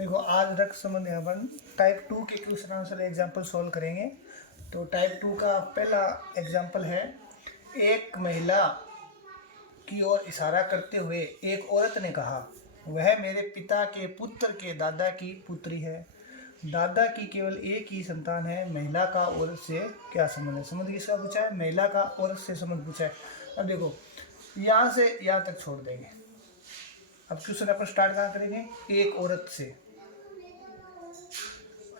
देखो आज रक्त संबंध अपन टाइप 2 के क्वेश्चन आंसर एग्जाम्पल सॉल्व करेंगे। तो टाइप 2 का पहला एग्जाम्पल है, एक महिला की ओर इशारा करते हुए एक औरत ने कहा, वह मेरे पिता के पुत्र के दादा की पुत्री है। दादा की केवल एक ही संतान है। महिला का औरत से क्या संबंध है? संबंध किसका पूछा है? महिला का औरत से संबंध पूछा है। अब देखो यहाँ से यहाँ तक छोड़ देंगे। अब क्वेश्चन अपन स्टार्ट कहाँ करेंगे? एक औरत से।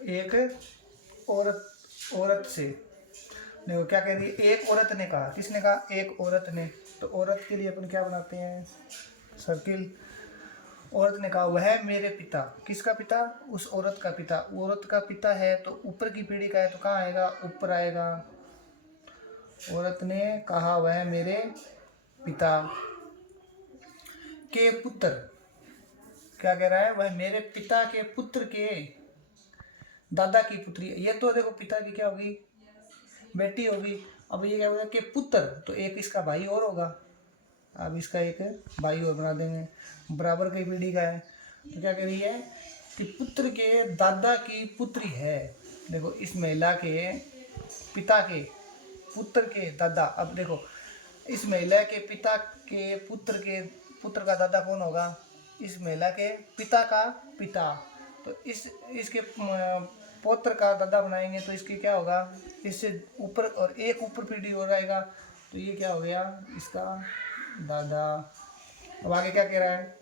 एक औरत से देखो क्या कह रही है? एक औरत ने कहा। किसने कहा? एक औरत ने। तो औरत के लिए अपन क्या बनाते हैं? सर्किल। औरत ने कहा वह मेरे पिता। किसका पिता? उस औरत का पिता। औरत का पिता है तो ऊपर की पीढ़ी का है तो कहाँ आएगा? ऊपर आएगा। औरत ने कहा वह मेरे पिता के पुत्र। क्या कह रहा है? वह मेरे पिता के पुत्र के दादा की पुत्री है। ये तो देखो पिता की क्या होगी? बेटी होगी। अब ये क्या होगा कि पुत्र, तो एक इसका भाई और होगा। अब इसका एक भाई और बना देंगे, बराबर की पीढ़ी का है। तो क्या कह रही है कि पुत्र के दादा की पुत्री है। देखो इस महिला के पिता के पुत्र के दादा। अब देखो इस महिला के पिता के पुत्र का दादा कौन होगा? इस महिला के पिता का पिता। तो इसके पौत्र का दादा बनाएंगे तो इसकी क्या होगा? इससे ऊपर और एक ऊपर पीढ़ी हो जाएगा। तो ये क्या हो गया? इसका दादा। अब आगे क्या कह रहा है?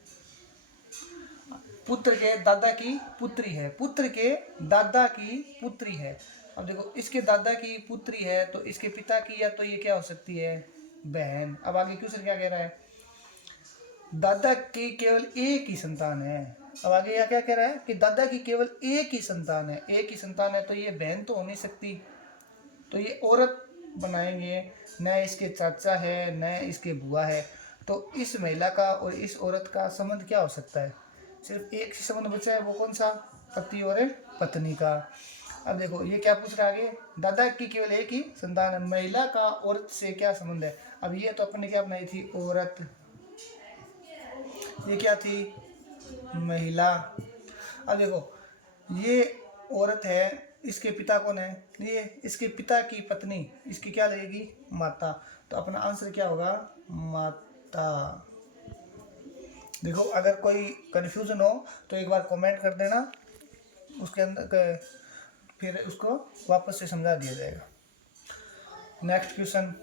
पुत्र के दादा की पुत्री है। पुत्र के दादा की पुत्री है। अब देखो इसके दादा की पुत्री है तो इसके पिता की या तो ये क्या हो सकती है? बहन। अब आगे क्वेश्चन क्या कह रहा है? दादा की केवल एक ही संतान है। अब आगे यह क्या कह रहा है कि दादा की केवल एक ही संतान है। एक ही संतान है तो ये बहन तो हो नहीं सकती। तो ये औरत बनाएंगे, न इसके चाचा है न इसके बुआ है। तो इस महिला का और इस औरत का संबंध क्या हो सकता है? सिर्फ एक ही संबंध बचा है। वो कौन सा? पति और पत्नी का। अब देखो ये क्या पूछ रहा है आगे? दादा की केवल एक ही संतान है। महिला का औरत से क्या संबंध है? अब ये तो अपन ने क्या बनाई थी? औरत। ये क्या थी? महिला। अब देखो ये औरत है, इसके पिता कौन है? ये इसके पिता की पत्नी। इसकी क्या लगेगी? माता। तो अपना आंसर क्या होगा? माता। देखो अगर कोई कन्फ्यूजन हो तो एक बार कमेंट कर देना, उसके अंदर फिर उसको वापस से समझा दिया जाएगा। Next question.